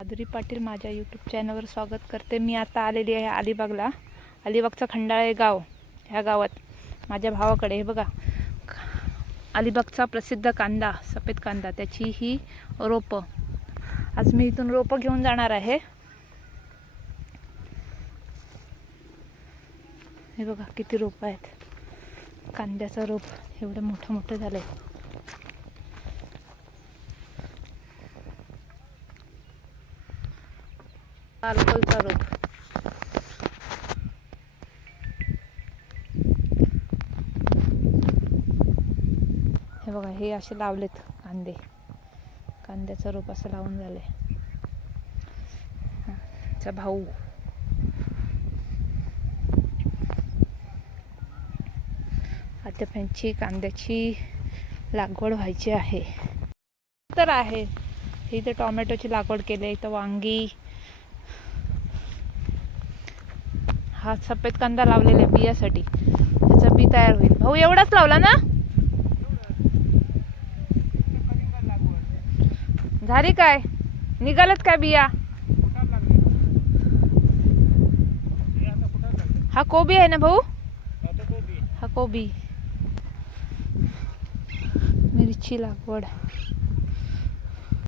माधुरी पाटील माझ्या यूट्यूब चॅनलवर स्वागत करते. मी आता आलेली आहे अलिबागला. अलिबागचा खंडाळे गाव ह्या गावात माझ्या भावाकडे. हे बघा अलिबागचा प्रसिद्ध कांदा सफेद कांदा त्याची ही रोपं. आज मी इथून रोपं घेऊन जाणार आहे. हे बघा किती रोपं आहेत. कांद्याचं रोप एवढं मोठं मोठं झालं आहे अल्कोलचा रोप हे बघा हे असे लावलेत कांदे. कांद्याचं रोप असं लावून झालंय. चा भाऊ. आता त्यांची कांद्याची लागवड व्हायची आहे. तर आहे. इथे टोमॅटोची लागवड केली इथं वांगी हा सफेद कांदा लावलेला आहे बियासाठी. त्याचा बी तयार होईल. भाऊ एवढाच लावला ना? झाली काय? निघालत काय बिया? हा कोबी आहे ना भाऊ? हा कोबी. मिरची लागवड.